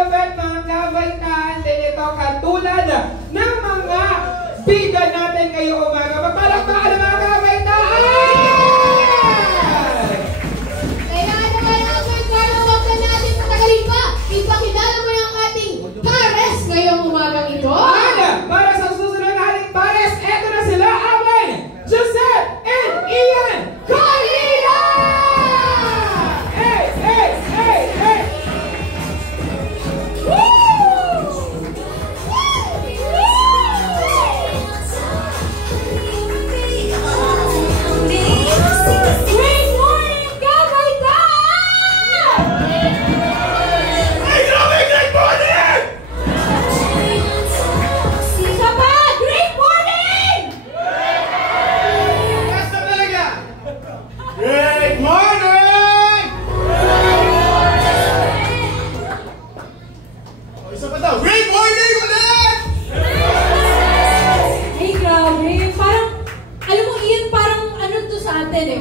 Mga kabaitaan din ito katulad ng mga bida natin ngayong umaga. Magpalakpakan mga kabaitaan! Kaya naman ang magkakawagan natin patagalin pa. Ipakilala mo yung ating pares ngayong umagang ito. Para sa susunod nating pares, eto na sila amin, Josette and Ian Colina! Hey, hey, hey, hey!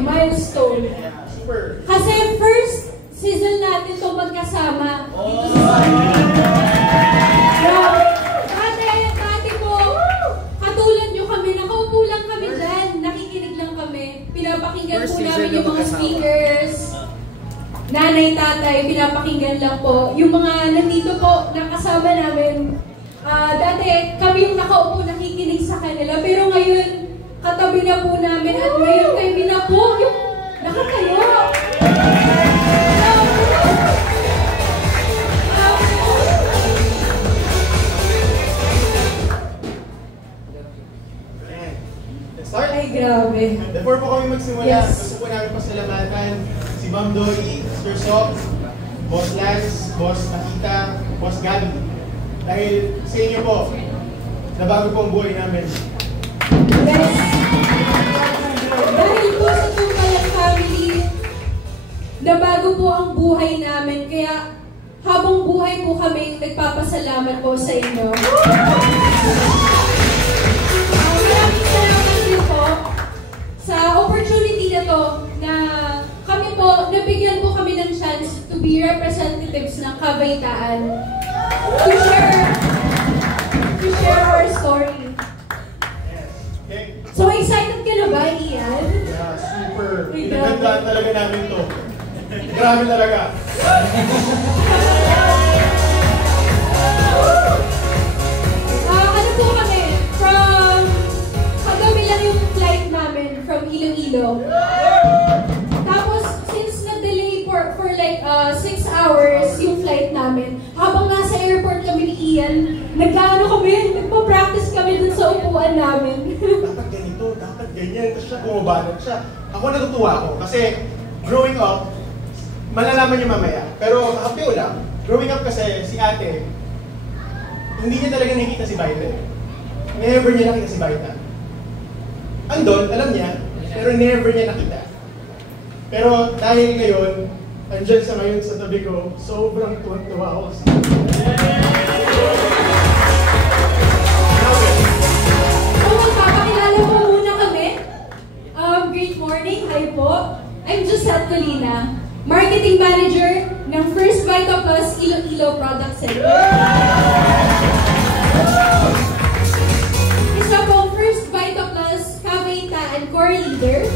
Milestone. Kasi first season natin ito magkasama. Dati po, katulad nyo kami, nakaupo lang kami dyan, nakikinig lang kami. Pinapakinggan po namin yung mga speakers. Nanay, tatay, pinapakinggan lang po. Yung mga nandito po, nakasama namin. Dati kami yung nakaupo, nakikinig sa kanila. Pero ngayon, katabi na po namin at ngayon kami na po yung nakatayo. Start? Ay, grabe. Before po kami magsimula, Yes. gusto po namin pasalamatan si Ma'am Dory, Sir Sok, Boss Lance, Boss Nakita, Boss Gabi. Dahil sa inyo po, nabago po ang buhay namin. Yes. Dahil po sa Tumpalan family, nabago po ang buhay namin. Kaya habang buhay po kami, nagpapasalamat po sa inyo. Maraming salamat din po sa opportunity na to na kami po, nabigyan po kami ng chance to be representatives ng kabaitaan to share our story. Okay? So excited ka na ba, Ian? Yeah, super. Ay, Pinagandaan talaga namin to. Grabe talaga. Ano po kami? From kagabi lang yung flight namin from Iloilo. Tapos, since na-delay for like 6 hours yung flight namin, habang nasa airport kami ni Ian, nagpa-practice kami dun sa upuan namin. Dapat ganito, dapat ganyan. Tapos siya, bumabanat siya. Ako natutuwa ako kasi growing up, malalaman niyo mamaya. Pero happy lang. Growing up kasi, si ate, hindi niya talaga nakikita si Baita. Never niya nakita si Baita. Andon, alam niya, pero never niya nakita. Pero dahil ngayon, andyan sa ngayon sa tabi ko, sobrang tuwa ako kasi. So, magpapakilala po muna kami. Great morning, hi po. I'm Josette Colina, Marketing Manager ng First Vita Plus Iloilo Product Center. Isa pong First Vita Plus Kabaitaan Core Leader.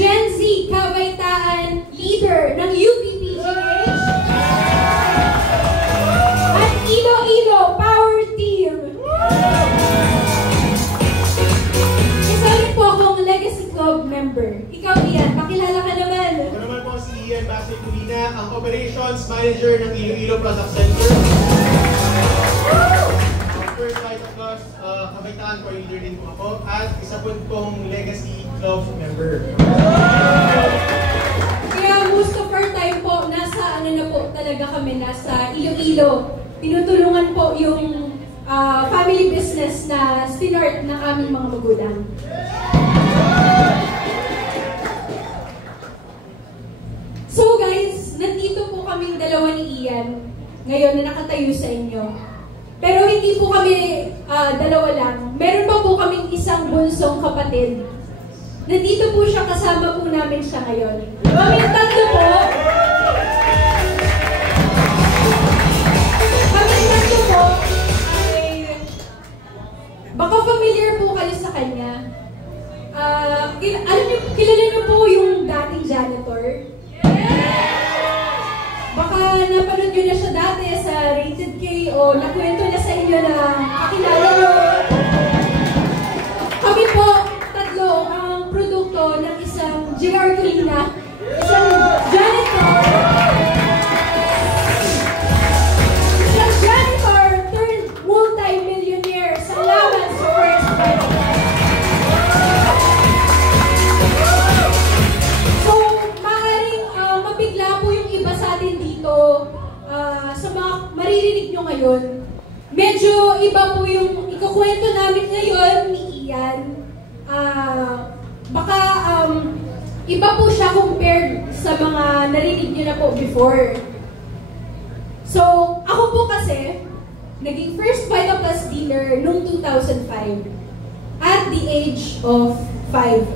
Gen Z Kabaitaan Leader ng UPPGH. At Iloilo Power Team. Isa rin po akong Legacy Club member. Ikaw, Ian, pakilala ka naman. Ako naman po si Ian Basay Colina, ang Operations Manager ng Iloilo Product Center. First Vita Plus, Kabaitaan Core Leader din po ako. At isa po pong Legacy Club member. Kaya most of our time po, nasa ano na po talaga kami, nasa Iloilo. Tinutulungan po yung family business na start ng aming mga magulang. So guys, nandito po kaming dalawa ni Ian ngayon na nakatayo sa inyo. Pero hindi po kami dalawa lang. Meron pa po kaming isang bunsong kapatid. Nandito po siya, kasama po namin siya ngayon. Kaming tatlo po, napanood nyo na siya dati sa Rated K o nakwento na sa inyo na kakilala nyo. Kami po, tatlo, ang produkto ng isang JR Colina, isang janitor. Isang janitor turned multi-millionaire sa laban sa First Bite. So, maaaring mabigla po yung iba sa atin dito sa mga maririnig nyo ngayon. Medyo iba po yung ikukwento namin ngayon ni Ian. Baka iba po siya compared sa mga narinig nyo na po before. So, ako po kasi, naging first Vita Plus dealer noong 2005 at the age of 5.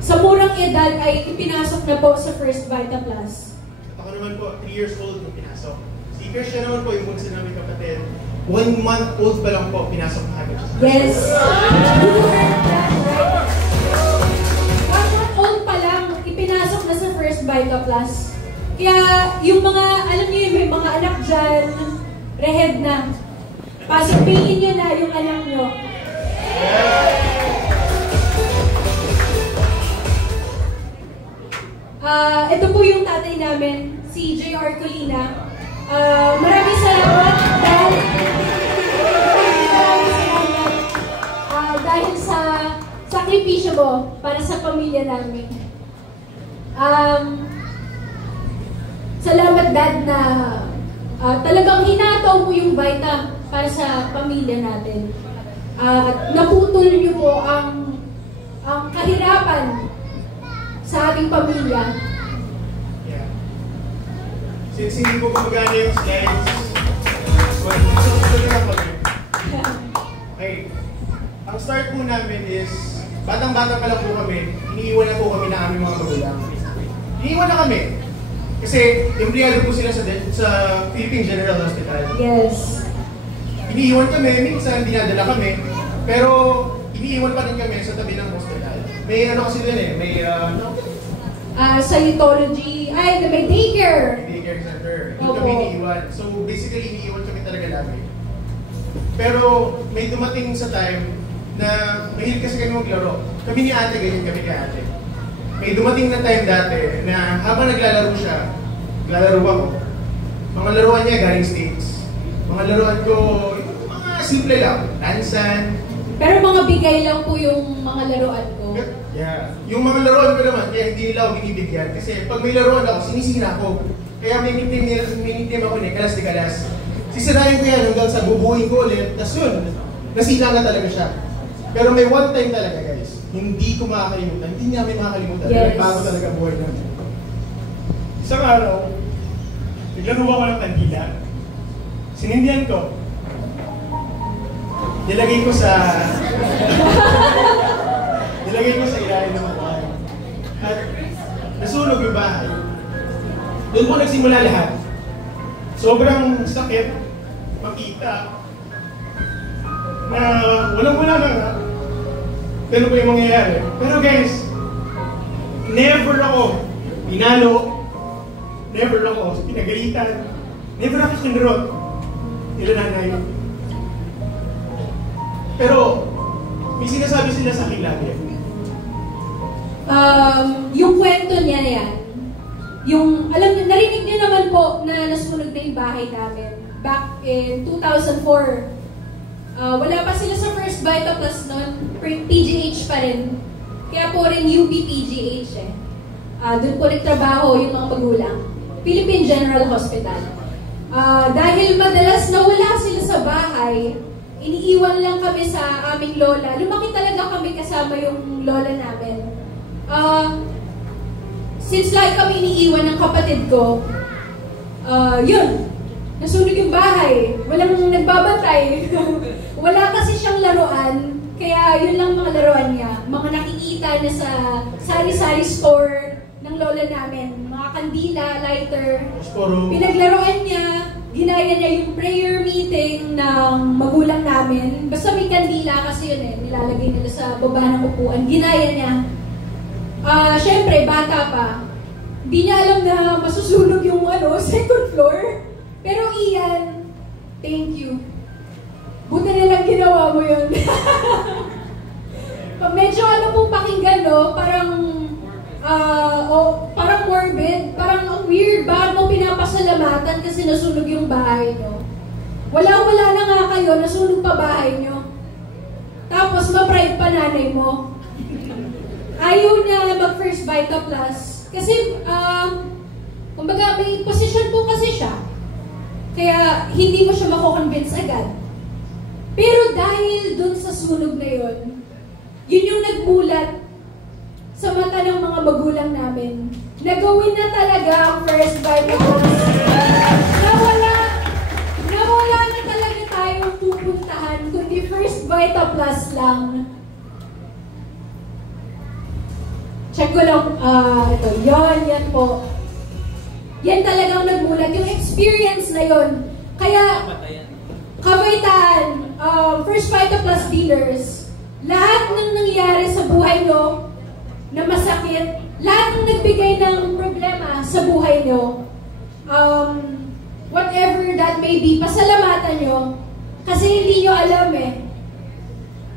Sa murang edad ay ipinasok na po sa first Vita Plus. Ako naman po, 3 years old nung pinasok. Si Kirsha naman po, yung bunso namin kapatid, 1 month old pa lang po, pinasok na agad siya. Yes! You heard that right? 1 month old pa lang, ipinasok na sa first Vita Plus. Kaya yung mga, alam niyo yung may mga anak dyan, rehead na. Pasupiin niyo na yung anak niyo. Ito po yung tatay namin, si JR Colina. Maraming salamat dahil sa sakripisyo mo para sa pamilya namin. Salamat Dad na talagang hinataw mo yung Vita para sa pamilya natin. Naputol niyo po ang kahirapan sa ating pamilya. Yeah. Since hindi ko gumagana yung slides, okay. Ang start po namin is, batang-bata pa lang po kami, iniiwan na po kami ng aming mga magulang. Iniiwan na kami. Kasi, empleyado po sila sa Philippine General Hospital. Yes. Iniiwan kami, minsan dinadala kami, pero iniiwan pa rin kami sa tabi ng hospital. May ano kasi din may cytology, may daycare. May daycare center. Doon kami iniiwan. So basically, iniiwan kami talaga namin. Pero may dumating sa time na mahilig kasi kami maglaro. Kami ni ate, ganyan kami ni ate. May dumating na time dati na habang naglalaro siya, naglalaro ako. Mga laruan niya galing States. Mga laruan ko, mga simple lang. Tansan. Pero mga bigay lang po yung mga laruan ko. Yeah. Yung mga laruan ko naman, kaya hindi nila ako binibigyan. Kasi pag may laruan ako, sinisira ako. Kaya may nickname ako ni Kalas de Kalas. Sisirahin ko yan hanggang sa bubuhin ko ulit. Tapos yun, nasila na talaga siya. Pero may one time talaga guys, hindi ko makakalimutan. Hindi namin makakalimutan. Yes. Bago talaga buhay namin. Isang araw, naglaro ako ng kandila. Sinindihan ko. Nilagay ko sa ilalim ng bahay. At nasunog yung bahay. Doon po nagsimula lahat. Sobrang sakit makita na walang-wala na nga. Ganun po yung mangyayari. Pero guys, never ako pinalo, never ako pinagalitan, never ako sinurot nila nanay. Pero, may sinasabi sila sa akin lagi. Yung kwento niya yan, narinig niyo naman po na nasunog na yung bahay namin back in 2004. Wala pa sila sa first Vita Plus noon, PGH pa rin. Kaya po rin UP PGH eh. Doon po nagtrabaho yung mga magulang. Philippine General Hospital. Dahil madalas nawala sila sa bahay, iniiwan lang kami sa aming lola. Lumaki talaga kami kasama yung lola namin. Since like kami iniiwan ng kapatid ko, yun, nasunog yung bahay. Walang nagbabantay. Wala kasi siyang laruan, kaya yun lang mga laruan niya. Mga nakikita niya sa sari-sari store ng lola namin. Mga kandila, lighter. Pinaglaruan niya. Ginaya niya yung prayer meeting ng magulang namin. Basta may kandila kasi yun eh. Nilalagay nila sa baba ng upuan. Ginaya niya. Siyempre, bata pa. Hindi niya alam na masusunog yung second floor. Ian, thank you. Buti nilang ginawa mo yun. Medyo ano pong pakinggan, no? Parang morbid, parang ang weird. Bakit mo pinapasalamatan kasi nasunog yung bahay nyo? Wala na nga kayo, nasunog pa bahay nyo. Tapos ma-pride pa nanay mo. Ayaw na mag-First Vita Plus. Kasi, kumbaga may posisyon po kasi siya. Kaya hindi mo siya mako-convince agad. Pero dahil dun sa sunog na yun yung nagmulat sa mata ng mga magulang namin. Nagawin na talaga ang First Vita Plus. Nawala na talaga tayong pupuntahan kundi First Vita Plus lang. Check ko lang, ito, yan po. Yan talagang nagmulat. Yung experience na yon. Kaya, Kabaitaan, First Vita Plus dealers, lahat ng nangyari sa buhay nyo na masakit, lahat ng nagbigay ng problema sa buhay nyo, whatever that may be, pasalamatan nyo, kasi hindi nyo alam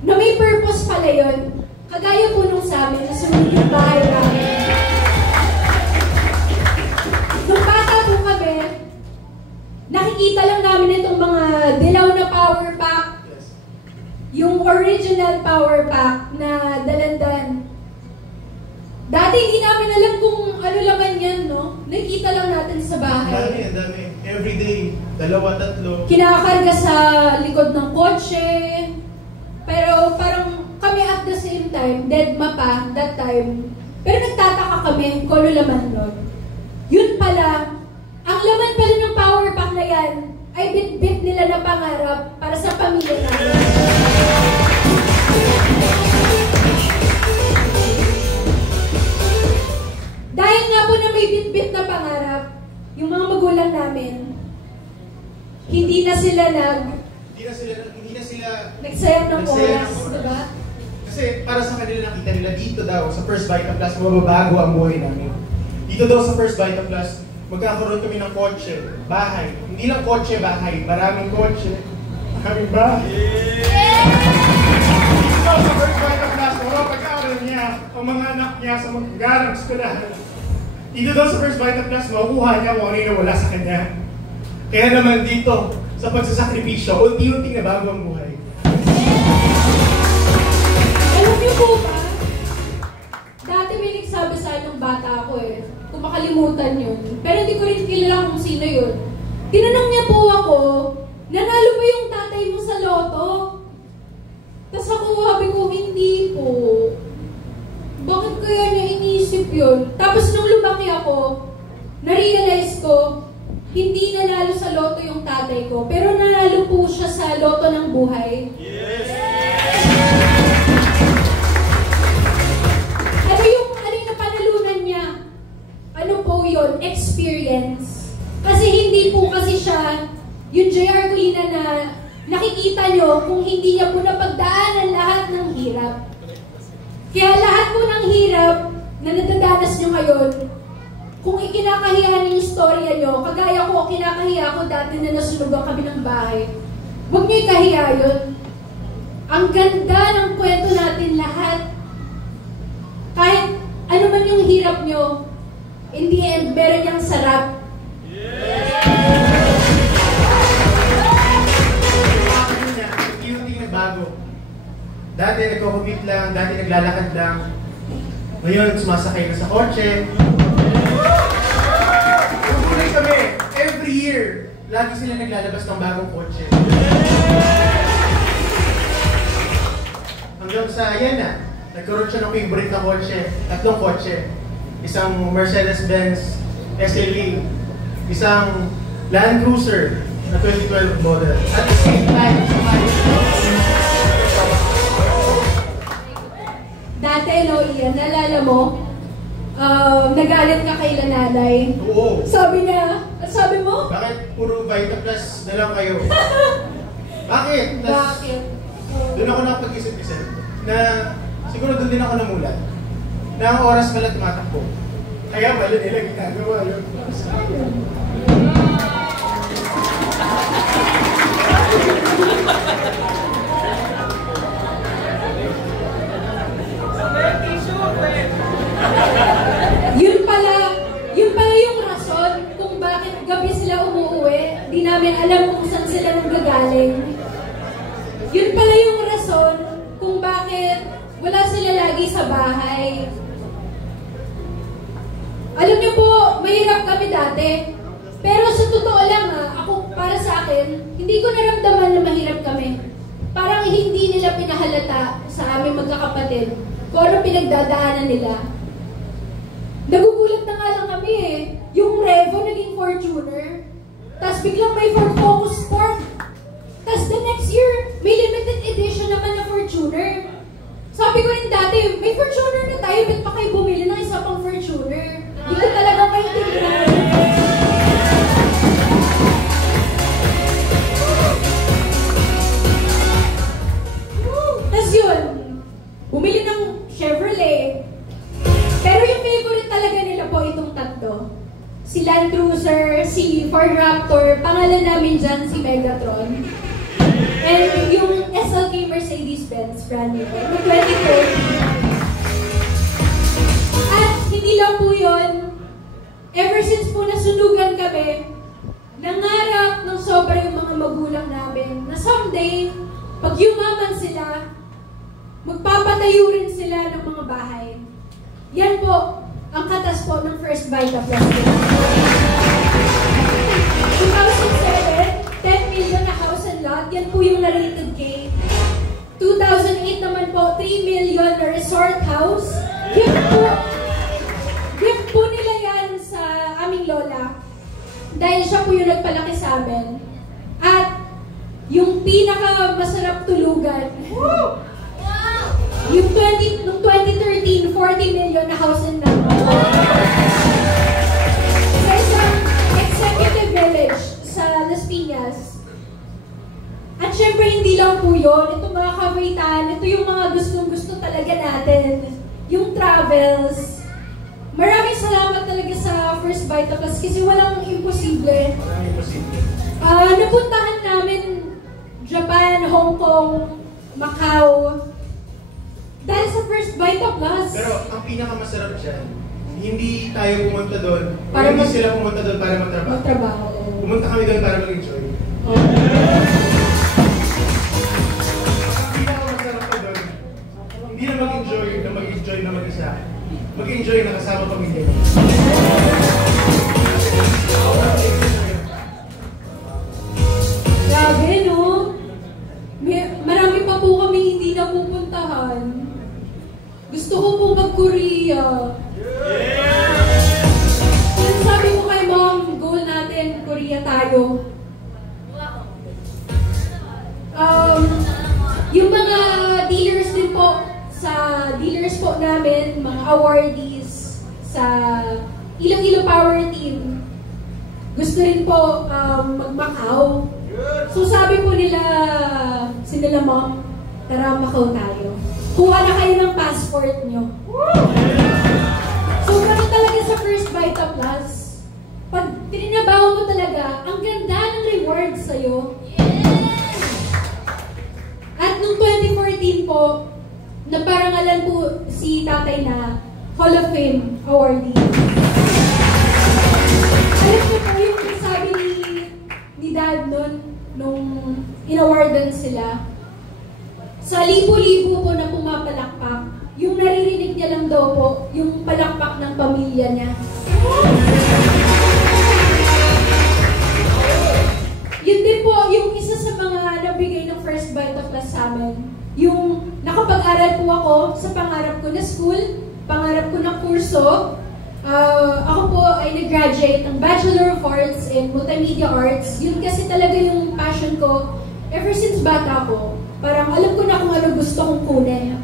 na may purpose pala yun. Kagaya po nung sa amin, nasunod yung bahay namin. Nung bata po kami, nakikita lang namin itong mga dilaw na power pack, yung original power pack na dalandan. Dati hindi namin alam kung ano laman yan, no? Nakikita lang natin sa bahay. Dami. Everyday, 2-3. Kinakarga sa likod ng kotse. Pero parang kami at the same time, dead ma pa, that time. Pero nagtataka kami kung ano laman nun. Yun pala, ang laman pala ng power pack na yan ay bit-bit nila na pangarap para sa pamilya namin. Dahil nga po na may bit-bit na pangarap, yung mga magulang namin, hindi na sila nagsayang ng oras, diba? Kasi para sa kanila nakita nila dito daw sa First Vita Plus, mababago ang buhay namin. Dito daw sa First Vita Plus, magkakaroon kami ng kotse, bahay. Hindi lang kotse, bahay. Maraming kotse. Maraming bahay. Dito daw sa First Vita Plus, pag-aaral niya, ang mga anak niya sa maggarang eskwelahan. Dito daw sa First Vita Plus, makukuha niya kung ano yung nawala sa kanya. Kaya naman dito, sa pagsasakripisyo, unti-unti na bago ang buhay. Alam niyo po ba? Dati may nagsabi sa akin ng bata ako kung makalimutan yun. Pero hindi ko rin kilala kung sino yun. Tinanong niya po ako, nanalo ba yung tatay mo sa loto? Tapos ako sabi ko, hindi po. Bakit kaya niya inisip yun? Tapos nung lumaki ako, na-realize ko, hindi nanalo sa loto yung tatay ko, pero nanalo po siya sa loto ng buhay. Yes! Ano yung napanalunan niya? Ano po yun? Experience. Kasi hindi po kasi siya yung J.R. Colina na nakikita nyo kung hindi niya po napagdaanan lahat ng hirap. Kaya lahat po ng hirap na nadadanas nyo ngayon, kung ikinakahiya niyo yung storya nyo, kagaya ko, kinakahiya ko dati na nasunugan kami ng bahay. Huwag niyo ikahiya yun. Ang ganda ng kwento natin lahat. Kahit ano man yung hirap nyo, in the end, meron niyang sarap. Unti-unti nagbago. Dati nagko-commute lang, dati naglalakad lang. Ngayon, sumasakay na sa kotse. Tuloy kami, every year, lagi sila naglalabas ng bagong kotse. Hanggang sa, yan na, nagkaroon siya ng favorite na kotse, 3 kotse. Isang Mercedes-Benz SLE, isang Land Cruiser na 2012 model. At the same time, Dati, Ian, nalala mo, nagalit ka kay nanay. oo. Sabi niya, sabi mo? Bakit puro Vita Plus na lang kayo? Bakit? Bakit? Doon ako nakapag-isip-isip na siguro doon din ako namulat na ang oras pala tumatakbo. Kaya pala nila ginagawa yun. umuwi, di namin alam kung saan sila nanggagaling. Yun pala yung rason kung bakit wala sila lagi sa bahay. Alam niyo po, mahirap kami dati. Pero sa totoo lang ako, para sa akin, hindi ko naramdaman na mahirap kami. Parang hindi nila pinahalata sa aming magkakapatid kung ano pinagdadaanan nila. Nagugulat na nga lang kami Yung Revo naging Fortuner. Tapos biglang may Ford Focus Sport. Tapos the next year, may limited edition naman na Fortuner. Sabi ko rin dati, may Fortuner na tayo, ba't pa kayo bumili ng isa pang Fortuner? Hindi ko talaga maintindihan. Tapos yun, bumili ng Chevrolet. Pero yung favorite talaga nila po itong tatlo. Si Land Cruiser, si Ford Raptor, pangalan namin dyan si Megatron. And yung SLK Mercedes-Benz brand new, no 2030. At hindi lang po yun, ever since po nasunugan kami, nangarap ng sobra yung mga magulang namin na someday, pag yumaman sila, magpapatayo rin sila ng mga bahay. Yan po, ang katas po ng First Vita Plus. 2007, 10 million na house and lot. Yan po yung na-rated K. 2008 naman po, 3 million na resort house. Gift po nila yan sa aming lola. Dahil siya po yung nagpalaki sa amin. At yung pinaka-masarap tulugan, yung 2013, 40 million na house and lot. Sa isang executive village sa Las Piñas. At syempre, hindi lang po yun. Ito mga kabaitaan, ito yung mga gustong-gusto talaga natin. Yung travels. Maraming salamat talaga sa First Vita Plus kasi walang imposible. Napuntahan namin Japan, Hong Kong, Macau. Dahil sa First Vita Plus. Pero ang pinakamasarap dyan, hindi tayo pumunta doon. Para hindi sila pumunta doon para magtrabaho. Pumunta kami doon para mag-enjoy. Ang pinakamasarap na doon, hindi na mag-enjoy na mag-isa. Mag-enjoy na kasama pamilya. Grabe, no? Marami pa po kami hindi napupuntahan. Gusto ko po mag-Korea. Kaya sabi ko kay Mom, goal natin, Korea tayo. Yung mga dealers din po, sa dealers po namin, mga awardees sa Iloilo Power Team, gusto rin po mag-Macau. So sabi po nila, sinila Mom, tara Macau tayo. Kuha na kayo ng passport nyo. So gano'n talaga sa First Vita Plus. Pag tininabaho mo talaga, ang ganda ng reward sa'yo. At nung 2014 po, naparangalan po si tatay na Hall of Fame awardee. Alam niyo po yung sabi ni Dad nun, nung in-awardan sila, sa libo-libo po na pumapalakpak, yung naririnig niya lang daw po, yung palakpak ng pamilya niya. Yun din po, yung isa sa mga nabigay ng First Vita Plus sa amin. Yung nakapag-aral po ako sa pangarap ko na school, pangarap ko na kurso. Ako po ay nag-graduate ng Bachelor of Arts in Multimedia Arts. Yun kasi talaga yung passion ko ever since bata ko. Parang alam ko na kung ano gusto kong kunin.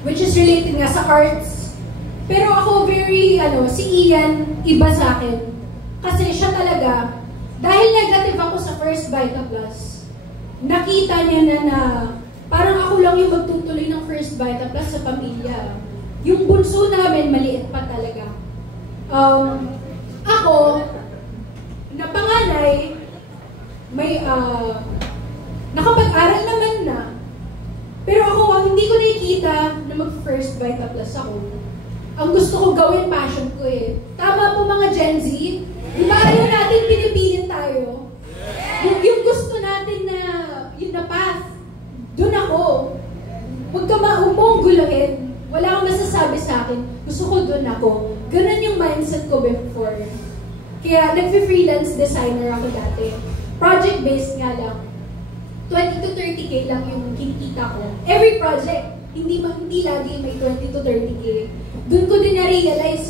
Which is related nga sa arts. Pero ako si Ian, iba sa akin. Kasi siya talaga, dahil negative ako sa First Vita Plus, nakita niya na parang ako lang yung magtutuloy ng First Vita Plus sa pamilya. Yung bunso namin, maliit pa talaga. Ako, na panganay, may nakapag-aral naman na. Pero ako, hindi ko nakikita na mag-First Vita Plus ako. Ang gusto ko gawin, passion ko eh. Tama po mga Gen Z. Di ba ayaw natin Kaya nag-freelance designer ako dati. Project-based nga lang. 20 to 30K lang yung kinikita ko. Every project, hindi lagi may 20 to 30K. Doon ko din na-realize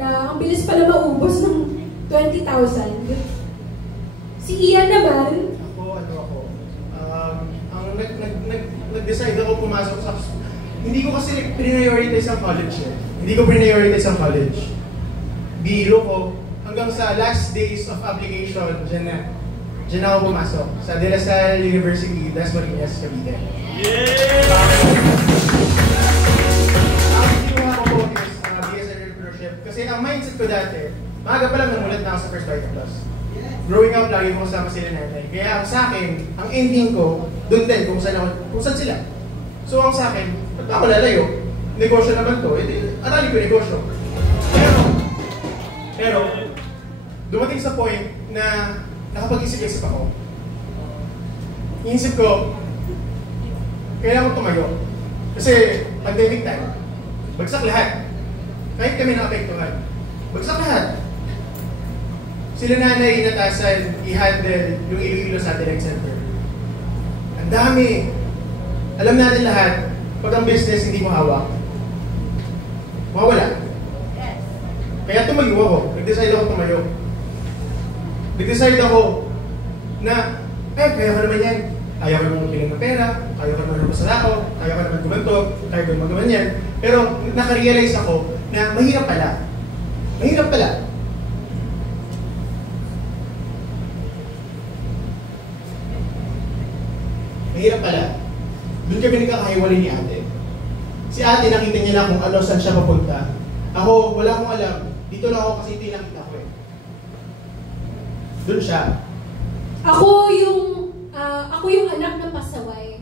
na ang bilis pala maubos ng 20,000. Si Ian naman, nag-decide ako pumasok sa... Hindi ko kasi prioritize ang college eh. Hindi ko prioritize ang college. Biro ko, hanggang sa last days of application, dyan ako pumasok. Sa De La Salle University, Dasmariñas, Cavite. Hindi ko ako-focus sa BS Entrepreneurship. Kasi ang mindset ko dati, maaga pa lang namulat na ako sa First Vita Plus. Growing up, lagi ko kasama sila nanay. Kaya sa akin, ang ending ko, doon din kung saan sila. So ang sa akin, ba't ako lalayo? Negosyo naman to, arali ko negosyo. Pero, dumating sa point na nakapag-isip-isip ako. Iisip ko, kailangan ko tumayo. Kasi pandemic time, bagsak lahat. Kahit kami nakapektuhan, bagsak lahat. Sila nanay inatasan i-handle yung Iloilo Satellite Center. Ang dami. Alam natin lahat, pag ang business hindi mo hawak, mawawala. Kaya tumayo ako. Nag-decide ako tumayo. Nag-decide ako na, kaya ko naman yan. Kaya ko naman piling ng pera, kaya ko naman masarako, kaya ko naman gumanto, kaya ko naman guman yan. Pero nakarealize ako na mahirap pala. Mahirap pala. Mahirap pala. Doon kami nagkakahiwalay ni ate. Si ate, nakita niya na kung ano, saan siya papunta. Ako, wala akong alam. Dito lang ako kasi ito yung nakita ko eh. Doon siya. Ako yung anak ng pasaway.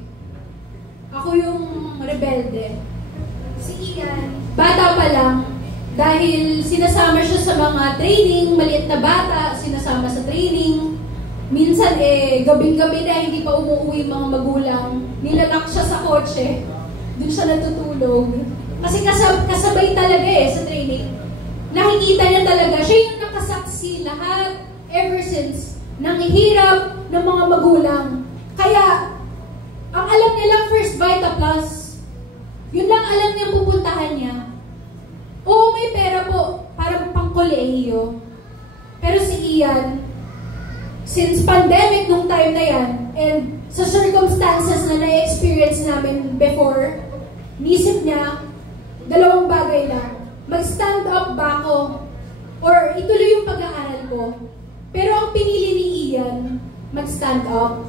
Ako yung rebelde. Si Ian, bata pa lang, dahil sinasama siya sa mga training, maliit na bata, sinasama sa training. Minsan gabing-gabi na hindi pa umuwi mga magulang, nilalak siya sa kotse, dun siya natutulog. Kasi kasabay talaga sa training. Nakikita niya talaga, siya yung nakasaksi lahat, ever since, ng hirap ng mga magulang. Kaya, ang alam niya lang First Vita Plus, yun lang alam niyang pupuntahan niya. Oo, may pera po, parang pang-kolehiyo. Pero si Ian, since pandemic nung time na yan, and sa circumstances na na-experience namin before, nisip niya, dalawang bagay lang. Mag-stand up ba ako? Or ituloy yung pag-aaral ko? Pero ang pinili ni Ian, mag-stand up.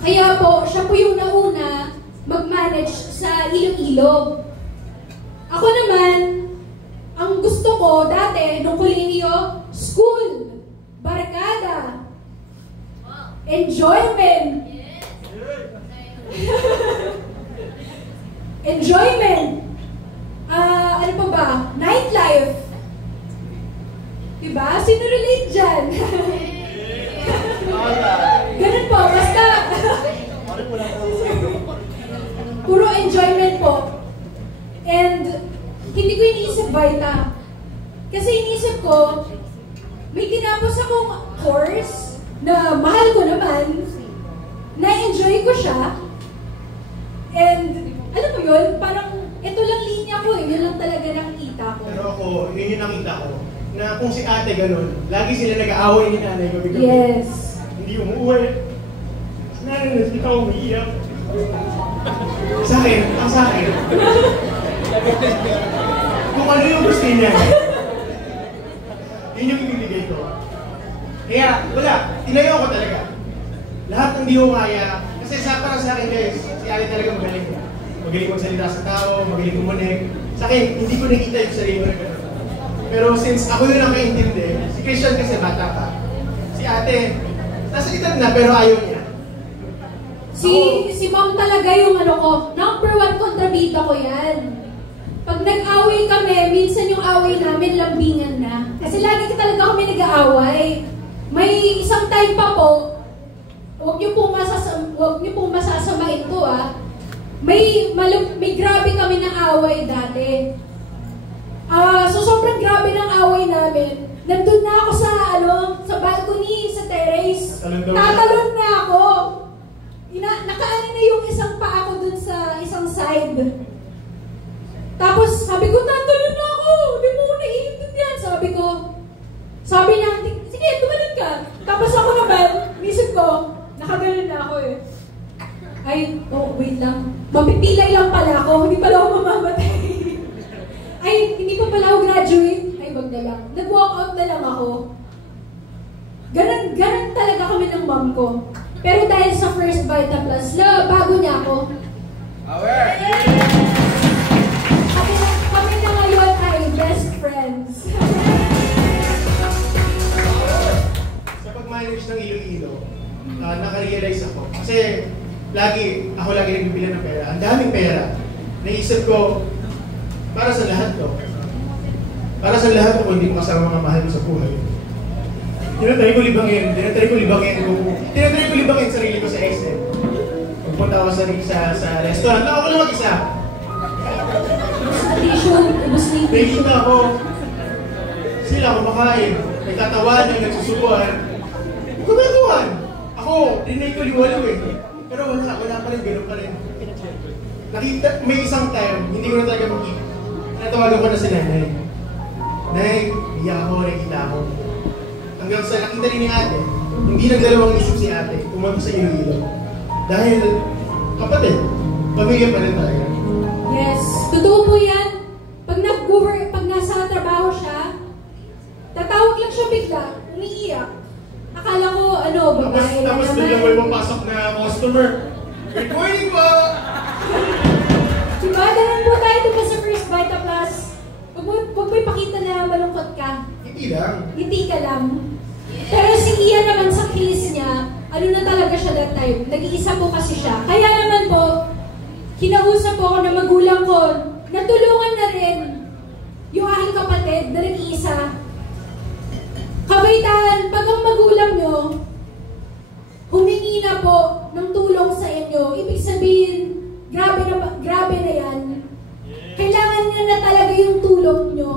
Kaya po, siya po yung nauna mag-manage sa Iloilo. Ako naman, ang gusto ko dati, nung kolehiyo, school, barkada, enjoyment. Enjoyment. Ano pa ba? Nightlife. Diba? Sino relate dyan? Ganun po, basta. Puro enjoyment po. And hindi ko iniisip Vita. Kasi iniisip ko, may tinapos akong course na mahal ko naman, na-enjoy ko siya, and alam mo yun, parang ito lang linya ko yun lang talaga nakita ko. Pero ako, yun yung nakita ko, na kung si ate ganun, lagi sila nag-aaway ni nanay gabi-gabi. Yes. Hindi umuwi. Nanay, ikaw umiiyak. Sa akin, kung ano yung gusto niya, yun yung ibibigay ko. Kaya, wala, tinayo ko talaga. Lahat ng di ko kaya, kasi para sa akin guys, si Ali talaga magaling. Magaling magsalita sa tao, magaling umunik. Sa akin, hindi ko nakita yung sarili ko na gano'n. Pero since ako yun ang kaintindi, si Christian kasi bata pa. Si ate, nasa edad na pero ayaw niya. Si mom talaga yung ano ko, number 1 kontrabida ko yan. Pag nag-away kami, minsan yung away namin lambingan na. Kasi lagi talaga kami nag-aaway. May isang time pa po, huwag niyo pong masasamain to May grabe kami na away dati. So sobrang grabe ng away namin. Nandun na ako sa sa balcony, sa terrace. Tatalon daw Tatalon na ako. Nakaano na yung isang paa ko dun sa isang side. Tapos sabi ko, tatalon na ako. Hindi mo naiintid yan. Sabi niya, sige, tumalon ka. Tapos ako naman, isip ko, nakaganon na ako eh. Ay, wait lang. Mapipilay lang pala ako. Hindi pala ako mamamatay. Ay, hindi pa pala ako graduate. Ay, wag na lang. Nag-walk out na lang ako. Ganon talaga kami ng mom ko. Pero dahil sa First Vita Plus, bago niya ako. Kami na ngayon ay best friends. Sa pag-manage ng Iloilo, nakarealize ako. Kasi ako lagi nagbibili ng pera. Ang daming pera. Naisip ko, para sa lahat to. Para sa lahat ko, hindi ko kasama mga mahal ko sa buhay. Tinatry ko libangin sarili ko sa SM. Pagpunta ako sa restaurant, ako lang mag-isa. Sa tissue, ubus na yung Nakikita ako, sila kumakain, nagtatawanan, nagsusubuan. Kumentuhan! Ako, rinay ko liwalo eh. Pero wala pa rin, gano'n pa rin. Nakita, may isang time, hindi ko na talaga makita. Natawagan ko na si nanay. Nay, iyak ako, nakita ako. Hanggang sa nakita rin ni ate, hindi nagdalawang isip si ate, pumunta sa Iloilo. Dahil, kapatid, pamilya pa rin talaga. Yes, totoo po yan. Pag nasa trabaho siya, tatawag lang siya bigla, umiiyak. Akala ko, babae na Tapos naman. biglang may papasok na customer. Good morning po! Diba, ganun po tayo diba sa First Vita Plus. Huwag mo ipakita na malungkot ka. Hindi lang. Hindi ka lang. Pero si Ian naman sa case niya, na talaga siya that time. Nag-iisa po kasi siya. Kaya naman po, kinausap po ako ng magulang ko, natulungan na rin yung aking kapatid na nag-iisa. Kabaitahan, pag ang magulang nyo, humingi na po ng tulong sa inyo, ibig sabihin, grabe na yan. Kailangan niya na talaga yung tulong nyo.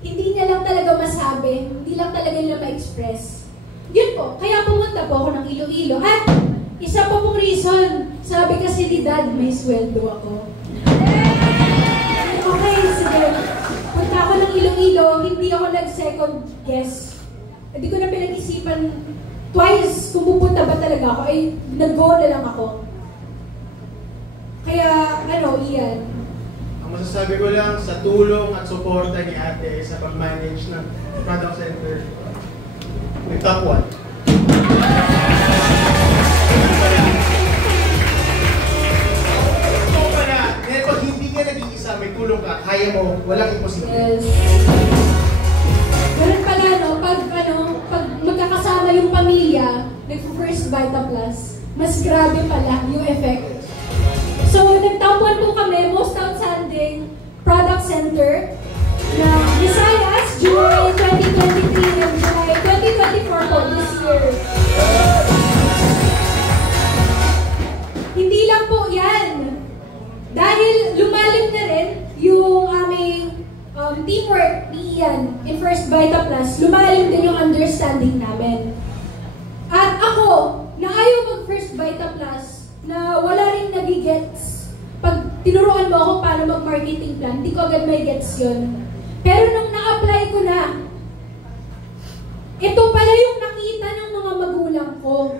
Hindi niya lang talaga masabi, hindi lang talaga nila ma-express. Yun po, kaya pumunta po ako ng Iloilo. At isa pa pong reason, sabi kasi ni Dad, may sweldo ako. Okay, sige. Punta ako ng Iloilo, hindi ako nag-second guess. Hindi ko na pinag-isipan twice kung pupunta ba talaga ako. Ay, nag-go na lang ako. Kaya, Ian. Ang masasabi ko lang, sa tulong at suporta ni ate sa pag-manage ng product center, may top 1. Pag hindi ka nag-iisa, may tulong ka, kaya mo, walang imposible. Yes. Ganun pala, pag magkakasama yung pamilya, nag-First Vita Plus, mas grabe pala yung effect. So, nagtapuan po kami, most outstanding product center na Visayas, July 2023 and July 2024 po this year. Hindi lang po yan. Dahil lumalim na rin yung aming teamwork ni Ian in First Vita Plus, lumalim din yung understanding namin. At ako, na ayaw mag-First Vita Plus, na wala rin nagigets. Pag tinuruan mo ako paano mag-marketing plan, hindi ko agad may gets yun. Pero nung na-apply ko na, ito pala yung nakita ng mga magulang ko.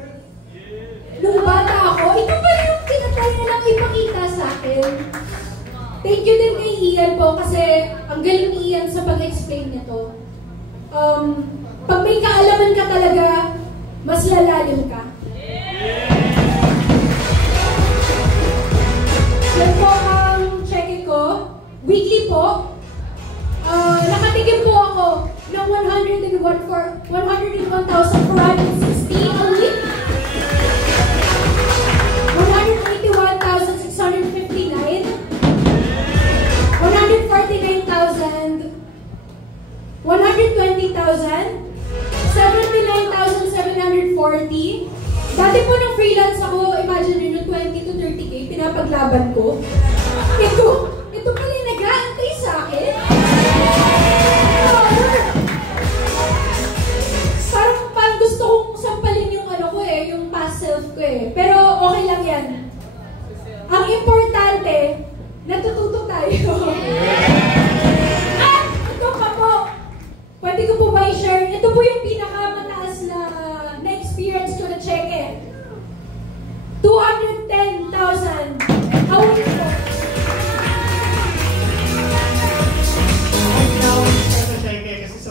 Nung bata ako, ito pala yung tinatry na lang ipakita sa akin. Thank you din kay Ian po kasi ang galing ni Ian sa pag-explain nito. Pag may kaalaman ka talaga, mas lalalim ka. Yan po ang check-in ko. Weekly po. Nakatikim po ako ng 101,460 a week. 181,659. 149,000. 120,000. 79,740. Dati po nung freelance ako, imagine nyo, 20 to 30K, pinapaglaban ko. Ito pala yung nag-aantay sa akin. ko eh. Pero okay lang yan. Ang importante, natututo tayo. At ito pa po, pwede ko po ba i-share? Ito po yung pinakamataas na experience ko na cheque. 210,000. Hawin ko.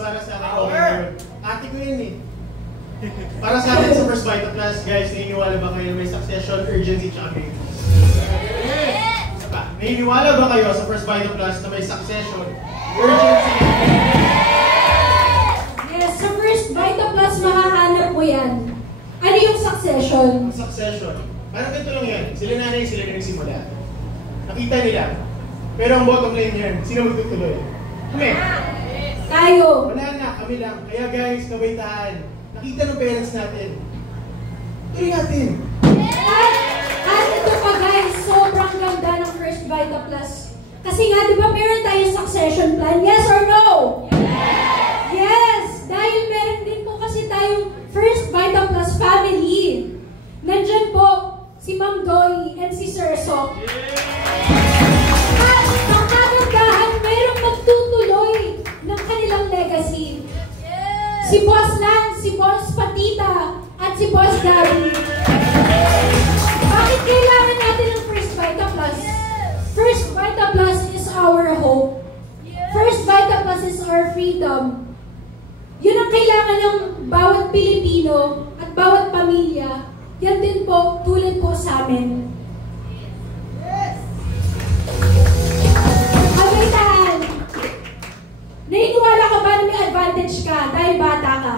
Para sa akin, okay yun. Ate ko yun eh. Para sa atin sa First Vital Plus, guys, naniniwala ba kayo may succession, urgency, tsaka greatness? Isa pa, naniniwala ba kayo sa First Vital Plus na may succession, urgency? Yes, sa First Vital Plus, mahahanap mo yan. Ano yung succession? Succession. Parang ganito lang yan. Sila nanay, sila na nagsimula. Nakita nila. Pero ang bottom line yan, sino magtutuloy? Kami. Tayo. Wala na, kami lang. Kaya guys, kabaitaan. Nakita ng parents natin. Tuloy natin. At ito pa guys, sobrang ganda ng First Vital Plus. Kasi nga, di ba meron tayong succession plan? Yes or no? Yes! Yes! Dahil meron din po kasi tayong First Vital Plus family. Nandyan po si Ma'am Doy and si Sir Sok. At ang kagandahan, merong magtutuloy ng kanilang legacy. Si Boss Lan, si Boss Patita, at si Boss Gary. Bakit kailangan natin ng First Vital Plus? First Vital Plus is our hope. First Vital Plus is our freedom. Yun ang kailangan ng bawat Pilipino at bawat pamilya. Yan din po, tulad po sa amin. Kabaitaan! Naniniwala ka ba na may advantage ka dahil bata ka?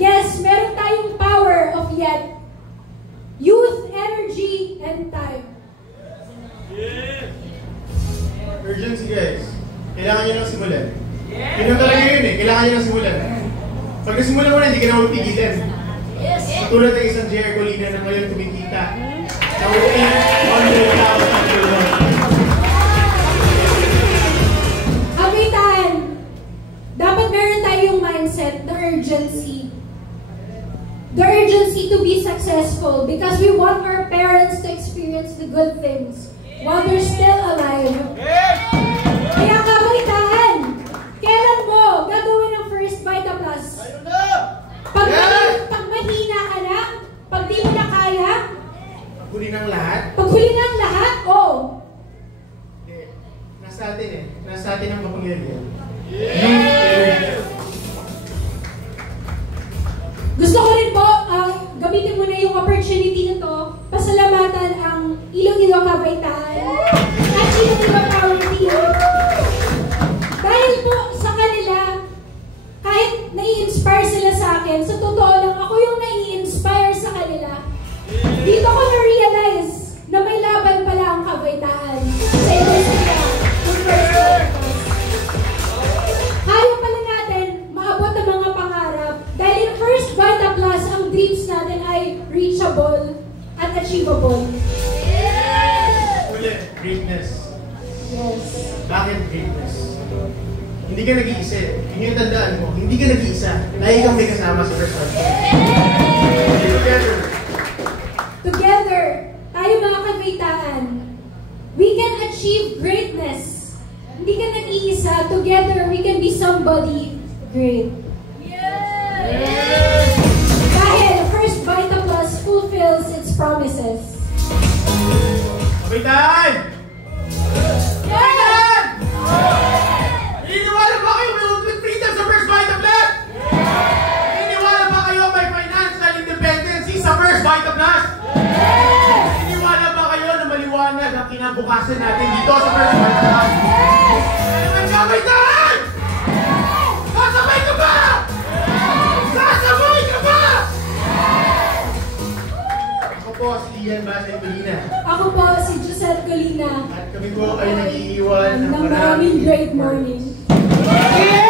Yes, meron tayong power of yet. Youth, energy, and time. Urgency guys. Kailangan nyo lang simulan. Yun talaga yun eh. Kailangan nyo lang simulan. Pag nasimulan mo na, hindi ka na mapigilan. Tulad ng isang J.R. Colina na ngayon kumikita. Na working on the Kabaitaan! Dapat meron tayong mindset, the urgency. The urgency to be successful because we want our parents to experience the good things while they're still alive. Kaya kabaitaan, kailan mo gagawin ang First Vital Plus? Pag mahina ka na, pag di mo na kaya, paghuli ng lahat? paghuli ng lahat, oh. Nasa atin eh. Nasa atin ang mapangyarihan. Gusto ko rin po, gamitin mo na yung opportunity na to, pasalamatan ang Iloilo Kabaitaan at Iloilo Power Team. Dahil po sa kanila, kahit nai-inspire sila sa akin, sa totoo lang, ako yung nai-inspire sa kanila. Dito ko na-realize na may laban pala ang Kabaitaan sa industriya ng First Vital Plus. Kaya pala natin maabot ang mga pangarap dahil in First Vital Plus, ang dreams natin ay reachable at achievable. Ulit, greatness. Yes. Bakit greatness? Hindi ka nag-iisa. Yun yung tandaan mo. Hindi ka nag-iisa. Lagi kang may kasama sa First Vital Plus. Together. Together, tayo mga kabaitaan, we can achieve greatness. Hindi ka nag-iisa. Together, we can be somebody great. Dahil First Vital Plus fulfills its promises. Kabaitaan! Kabaitaan! Naniniwala ba kayo may ultimate freedom sa First Vital Plus? Naniniwala ba kayo may financial independency sa First Vital Plus? Naniniwala ba kayo na maliwanag ang kinabukasan natin dito sa First Vital Plus? Ano ang kabaitaan? Sasabay ka ba? Sasabay ka ba? Ako po si Ian Basay Colina. Ako po si Giselle Colina At kami po ay nag-iiwan ng maraming great morning. Yeah!